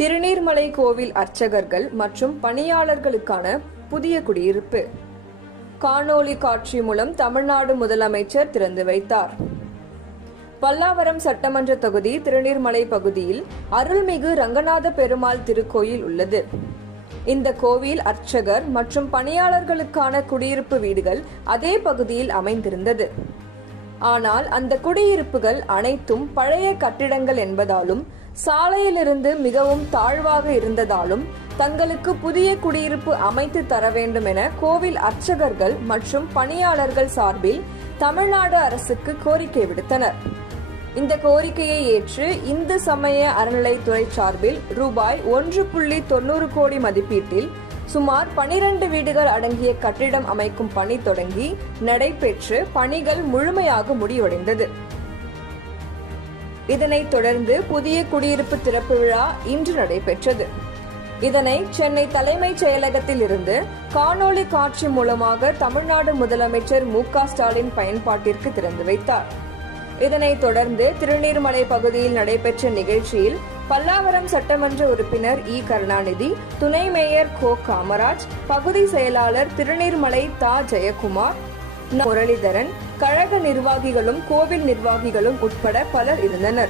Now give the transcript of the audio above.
திருநீர்மலை கோவில் அர்ச்சகர்கள் மற்றும் பணியாளர்களுக்கான புதிய குடியிருப்பு. காணொளி காட்சி மூலம் தமிழ்நாடு முதலமைச்சர் திறந்து வைத்தார். பல்லாவரம் சட்டமன்ற தொகுதி திருநீர்மலை பகுதியில் அருள்மிகு ரங்கநாத பெருமாள் திருக்கோயில் உள்ளது. இந்த கோவில் அர்ச்சகர் மற்றும் பணியாளர்களுக்கான குடியிருப்பு வீடுகள் அதே பகுதியில் அமைந்திருந்தது. ஆனால் அந்த குடியிருப்புகள் அனைத்தும் பழைய கட்டிடங்கள் என்பதாலும் சாலையிலிருந்து மிகவும் தாழ்வாக இருந்ததாலும் தங்களுக்கு புதிய குடியிருப்பு அமைத்து தர வேண்டும் என கோவில் அர்ச்சகர்கள் மற்றும் பணியாளர்கள் சார்பில் தமிழ்நாடு அரசுக்கு கோரிக்கை விடுத்தனர். இந்த கோரிக்கையை ஏற்று இந்து சமய அறநிலைத்துறை சார்பில் ரூபாய் ஒன்று புள்ளி தொண்ணூறு கோடி மதிப்பீட்டில் சுமார் பனிரெண்டு வீடுகள் அடங்கிய கட்டிடம் அமைக்கும் பணி தொடங்கி நடைபெற்று பணிகள் முழுமையாக முடிவடைந்தது. இதனைத் தொடர்ந்து புதிய குடியிருப்பு திறப்பு விழா இன்று நடைபெற்றது. இதனை சென்னை தலைமைச் செயலகத்தில் இருந்து காணொளி காட்சி மூலமாக தமிழ்நாடு முதலமைச்சர் மு ஸ்டாலின் பயன்பாட்டிற்கு திறந்து வைத்தார். இதனைத் தொடர்ந்து திருநீர்மலை பகுதியில் நடைபெற்ற நிகழ்ச்சியில் பல்லாவரம் சட்டமன்ற உறுப்பினர் இ. கருணாநிதி துணை மேயர் கோ. காமராஜ் பகுதி செயலாளர் திருநீர்மலை தா. ஜெயக்குமார் முரளிதரன் கழக நிர்வாகிகளும் கோவில் நிர்வாகிகளும் உட்பட பலர் இருந்தனர்.